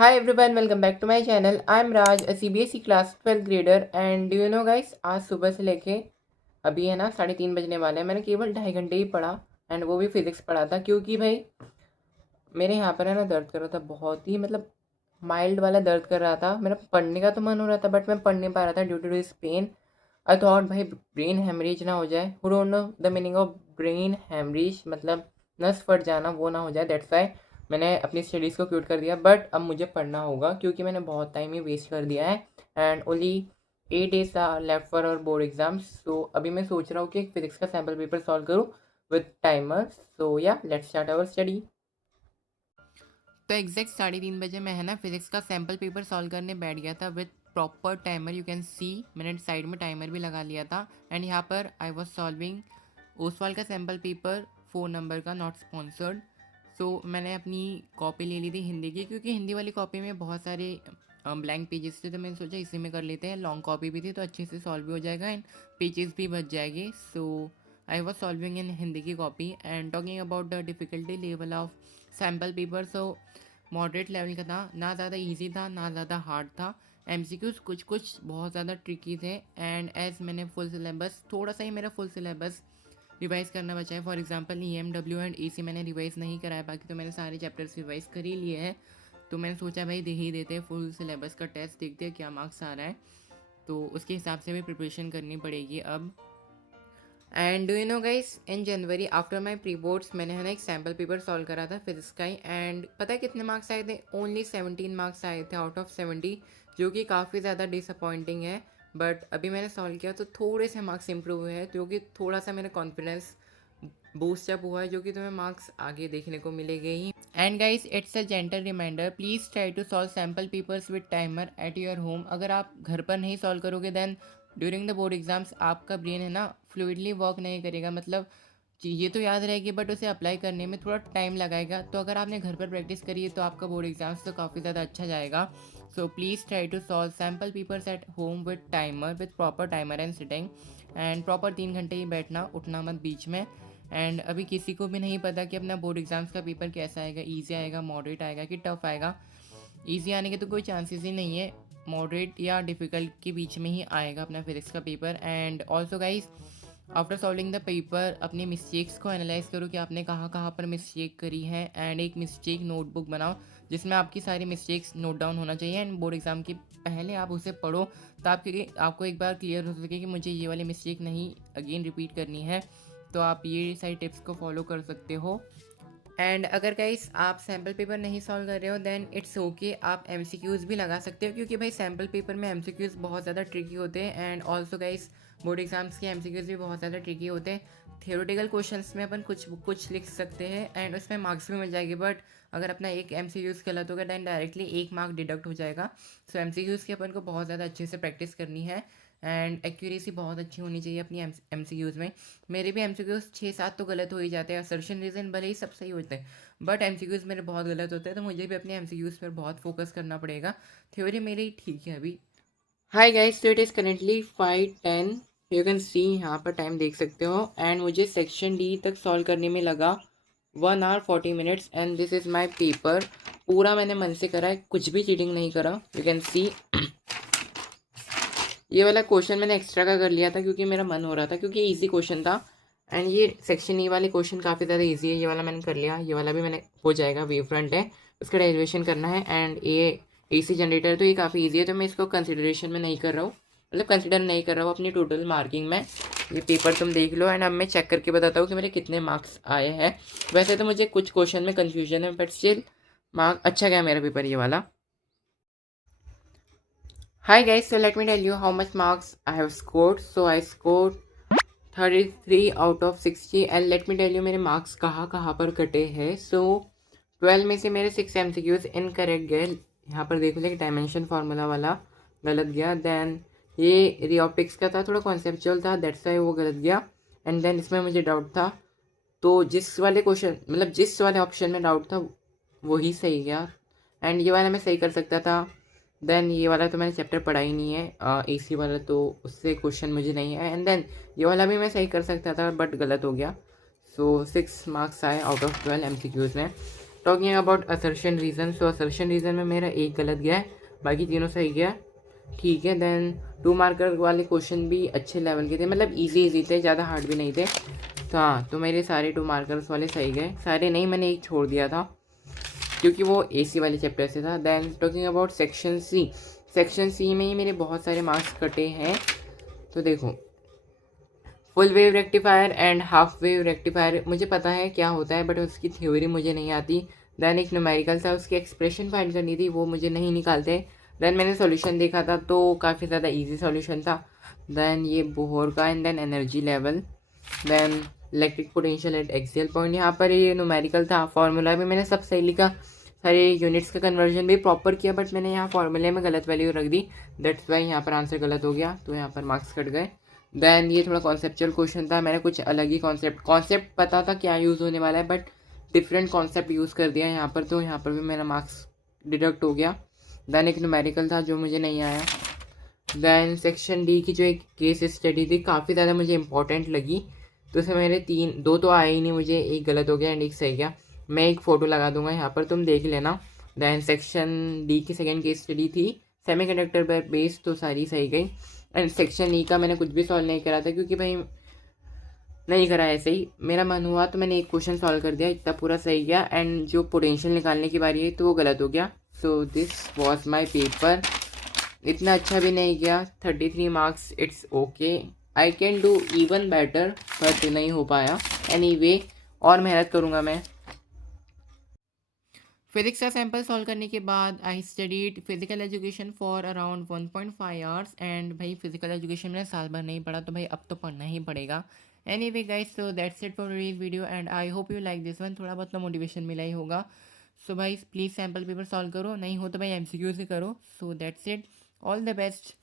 Hi everyone, welcome back to my channel. I'm Raj, a CBSE class 12th grader and you know guys, आज सुबह से लेके अभी है ना 3:30 बजने वाले हैं। मैंने केवल 2.5 घंटे ही पढ़ा एंड वो भी फिजिक्स पढ़ा था क्योंकि भाई मेरे यहाँ पर है ना दर्द कर रहा था, बहुत ही मतलब माइल्ड वाला दर्द कर रहा था। मेरा पढ़ने का तो मन हो रहा था बट मैं पढ़ नहीं पा रहा था due to this pain. I thought भाई ब्रेन हेमरेज ना हो जाए। Who don't know the meaning of brain haemorrhage, मतलब नस फट जाना, वो ना हो जाए। दैट्स वाई मैंने अपनी स्टडीज़ को क्विट कर दिया। बट अब मुझे पढ़ना होगा क्योंकि मैंने बहुत टाइम ही वेस्ट कर दिया है and only 8 days are left for our board exams. So अभी मैं सोच रहा हूँ कि फिजिक्स का सैम्पल पेपर सॉल्व करूँ with timer. So yeah let's start our study. तो एग्जैक्ट 3:30 बजे मैं है ना फिजिक्स का सैम्पल पेपर सॉल्व करने बैठ गया था with proper timer. You can see मैंने साइड में टाइमर भी लगा लिया था एंड यहाँ पर आई वॉज सॉल्विंग ओसवाल का सैम्पल पेपर 4 नंबर का, नॉट स्पॉन्सर्ड। सो मैंने अपनी कॉपी ले ली थी हिंदी की क्योंकि हिंदी वाली कॉपी में बहुत सारे ब्लैंक पेजेस थे, तो मैंने सोचा इसी में कर लेते हैं। लॉन्ग कॉपी भी थी तो अच्छे से सॉल्व भी हो जाएगा एंड पेजेस भी बच जाएंगे। So I was solving in Hindi की copy and talking about the difficulty level of sample paper. So moderate level का था, ना ज़्यादा इजी था ना ज़्यादा हार्ड था। एमसीक्यूज कुछ कुछ बहुत ज़्यादा ट्रिकी थे एंड एज मैंने फुल सिलेबस, थोड़ा सा ही मेरा फुल सिलेबस रिवाइज़ करना बचा है। For example EMW and EC मैंने रिवाइज़ नहीं कराया, बाकी तो मैंने सारे चैप्टर्स रिवाइज़ कर ही लिए हैं। तो मैंने सोचा भाई दे ही देते, फुल सिलेबस का टेस्ट देखते हैं क्या मार्क्स आ रहा है, तो उसके हिसाब से भी प्रिपरेशन करनी पड़ेगी अब। And do you know guys, in January after my pre boards मैंने है ना एक सैम्पल पेपर सॉल्व करा था फिजिक्स का ही एंड पता है कितने मार्क्स आए थे? ओनली 17 मार्क्स आए थे आउट ऑफ 70, जो कि काफ़ी ज़्यादा डिसअपॉइंटिंग है। बट अभी मैंने सॉल्व किया तो थोड़े से मार्क्स इंप्रूव हुए हैं, क्योंकि थोड़ा सा मेरा कॉन्फिडेंस बूस्टअप हुआ है, जो कि तुम्हें मार्क्स आगे देखने को मिलेंगे ही। And guys, it's a gentle reminder, please try to solve sample papers with timer at your home. अगर आप घर पर नहीं सॉल्व करोगे then during the board exams आपका ब्रेन है ना फ्लूइडली वर्क नहीं करेगा। मतलब चीज़ें तो याद रहेगी बट उसे अप्लाई करने में थोड़ा टाइम लगाएगा। तो अगर आपने घर पर प्रैक्टिस करी है तो आपका बोर्ड एग्जाम्स तो काफ़ी ज़्यादा अच्छा जाएगा। So please try to solve sample papers at home with timer, with proper timer and sitting. And proper 3 घंटे ही बैठना, उठना मत बीच में। एंड अभी किसी को भी नहीं पता कि अपना बोर्ड एग्जाम्स का पेपर कैसा आएगा, ईजी आएगा, मॉडरेट आएगा कि टफ आएगा। ईजी आने के तो कोई चांसेस ही नहीं है, मॉडरेट या डिफ़िकल्ट के बीच में ही आएगा अपना फिजिक्स का paper. And also guys, after solving the paper अपने मिस्टेक्स को एनालाइज करो कि आपने कहाँ कहाँ पर मिस्टेक करी है एंड एक मिस्टेक नोटबुक बनाओ जिसमें आपकी सारी मिस्टेक्स नोट डाउन होना चाहिए एंड बोर्ड एग्जाम के पहले आप उसे पढ़ो, तो आपको एक बार क्लियर हो सके कि मुझे ये वाली मिस्टेक नहीं अगेन रिपीट करनी है। तो आप ये सारी टिप्स को फॉलो कर सकते हो। एंड अगर गाइस आप सैम्पल पेपर नहीं सॉल्व कर रहे हो देन इट्स ओके, आप एमसीक्यूज़ भी लगा सकते हो, क्योंकि भाई सैम्पल पेपर में एमसीक्यूज़ बहुत ज़्यादा ट्रिकी होते हैं and also guys board exams के एमसीक्यूज़ भी बहुत ज़्यादा ट्रिकी होते हैं। थियोरेटिकल क्वेश्चंस में अपन कुछ कुछ लिख सकते हैं एंड उसमें मार्क्स भी मिल जाएगी, बट अगर अपना एक एमसीक्यूज़ गलत होगा देन डायरेक्टली 1 मार्क डिडक्ट हो जाएगा। सो एमसीक्यूज़ की अपन को बहुत ज़्यादा अच्छे से प्रैक्टिस करनी है एंड एक्यूरेसी बहुत अच्छी होनी चाहिए अपनी एमसीक्यूज़ में। मेरे भी एमसीक्यूज़ 6-7 तो गलत हो ही जाते हैं, असर्शन रीज़न भले ही सब सही होते हैं बट एमसीक्यूज़ मेरे बहुत गलत होते हैं, तो मुझे भी अपने एमसीक्यूज़ पर बहुत फोकस करना पड़ेगा। थ्योरी मेरी ठीक है अभी। हाय गाइस, तो it is currently 5:10। You can see यहाँ पर टाइम देख सकते हो एंड मुझे सेक्शन डी तक सॉल्व करने में लगा 1 hour 40 minutes and this is my paper. पूरा मैंने मन से करा है, कुछ भी चीटिंग नहीं करा। यू कैन सी ये वाला क्वेश्चन मैंने एक्स्ट्रा का कर लिया था क्योंकि मेरा मन हो रहा था, क्योंकि ईजी क्वेश्चन था एंड ये सेक्शन ई वाले क्वेश्चन काफ़ी ज़्यादा ईजी है। ये वाला मैंने कर लिया, ये वाला भी मैंने हो जाएगा। वेव फ्रंट है, उसका डेरिवेशन करना है एंड ये एसी जनरेटर, तो ये काफ़ी ईजी है, तो मैं इसको कंसिडरेशन में नहीं कर रहा हूँ, मतलब कंसिडर नहीं कर रहा हूँ अपनी टोटल मार्किंग में। ये पेपर तुम देख लो एंड अब मैं चेक करके बताता हूँ कि मेरे कितने मार्क्स आए हैं। वैसे तो मुझे कुछ क्वेश्चन में कन्फ्यूजन है बट स्टिल मार्क अच्छा गया मेरा पेपर ये वाला। Hi guys, so let me tell you how much marks I have scored. So I scored 33 out of 60 and let me tell you मेरे मार्क्स कहाँ कहाँ पर कटे हैं। सो 12 में से मेरे 6 MCQs इनकरेक्ट गए। यहाँ पर देखो लेकिन डायमेंशन फार्मूला वाला गलत गया। देन ये रियोप्टिक्स का था, थोड़ा कॉन्सेप्चुअल था, दैट्स वाई वो गलत गया। एंड देन इसमें मुझे डाउट था, तो जिस वाले क्वेश्चन मतलब जिस वाले ऑप्शन में डाउट था वही सही गया एंड ये वाला मैं सही कर सकता था। देन ये वाला तो मैंने चैप्टर पढ़ा ही नहीं है, एसी वाला, तो उससे क्वेश्चन मुझे नहीं है। एंड देन ये वाला भी मैं सही कर सकता था बट गलत हो गया। सो 6 मार्क्स आए आउट ऑफ 12 MCQs में। Talking about assertion reason, so assertion reason में मेरा एक गलत गया है, बाकी तीनों सही गया, ठीक है। देन 2 मार्कर वाले क्वेश्चन भी अच्छे लेवल के थे, मतलब इजी थे, ज़्यादा हार्ड भी नहीं थे। तो हाँ, तो मेरे सारे 2 मार्कर्स वाले सही गए, सारे नहीं, मैंने एक छोड़ दिया था क्योंकि वो AC वाले चैप्टर से था। Then talking about section C में ही मेरे बहुत सारे मार्क्स कटे हैं। तो देखो, full wave rectifier and half wave rectifier मुझे पता है क्या होता है, बट उसकी थ्योरी मुझे नहीं आती। देन एक न्यूमेरिकल था, उसकी एक्सप्रेशन फाइंड करनी थी, वो मुझे नहीं निकालते। देन मैंने सॉल्यूशन देखा था तो काफ़ी ज़्यादा इजी सॉल्यूशन था। देन ये बोहर का, and then energy level, then electric potential at axial point. यहाँ पर ये न्यूमेरिकल था, फार्मूला भी मैंने सब सही लिखा, सारे यूनिट्स का कन्वर्जन भी प्रॉपर किया, बट मैंने यहाँ फार्मूले में गलत वैल्यू रख दी, दैट्स वाई यहाँ पर आंसर गलत हो गया, तो यहाँ पर मार्क्स कट गए। देन ये थोड़ा कॉन्सेप्चुअल क्वेश्चन था, मैंने कुछ अलग ही कॉन्सेप्ट पता था क्या यूज़ होने वाला है, बट डिफरेंट कॉन्सेप्ट यूज़ कर दिया यहाँ पर, तो यहाँ पर भी मेरा मार्क्स डिडक्ट हो गया। देन एक न्यूमेरिकल था जो मुझे नहीं आया। देन सेक्शन डी की जो एक केस स्टडी थी, काफ़ी ज़्यादा मुझे इंपॉर्टेंट लगी, तो उसमें मेरे दो तो आए ही नहीं मुझे, एक गलत हो गया एंड एक सही गया। मैं एक फ़ोटो लगा दूंगा यहाँ पर, तुम देख लेना। देन सेक्शन डी की सेकेंड केस स्टडी थी सेमीकंडक्टर पर बेस्ड, तो सारी सही गई। एंड सेक्शन ई का मैंने कुछ भी सॉल्व नहीं करा था, क्योंकि भाई नहीं करा, ऐसे ही मेरा मन हुआ तो मैंने एक क्वेश्चन सॉल्व कर दिया, इतना पूरा सही गया। एंड जो पोटेंशियल निकालने की बारी है तो वो गलत हो गया। So this was my paper, इतना अच्छा भी नहीं गया, 33 marks, it's okay, I can do even better, but नहीं हो पाया। एनीवे, और मेहनत करूँगा मैं। फिजिक्स का सैंपल सॉल्व करने के बाद I studied physical education for around 1.5 hours, and भाई फिजिकल एजुकेशन में साल भर नहीं पढ़ा, तो भाई अब तो पढ़ना ही पड़ेगा। Anyway guys, so that's it for today's video, and I hope you like this one, थोड़ा बहुत तो मोटिवेशन मिला ही होगा। सो भाई प्लीज़ सैम्पल पेपर सॉल्व करो, नहीं हो तो भाई MCQs ही करो। So that's it, all the best.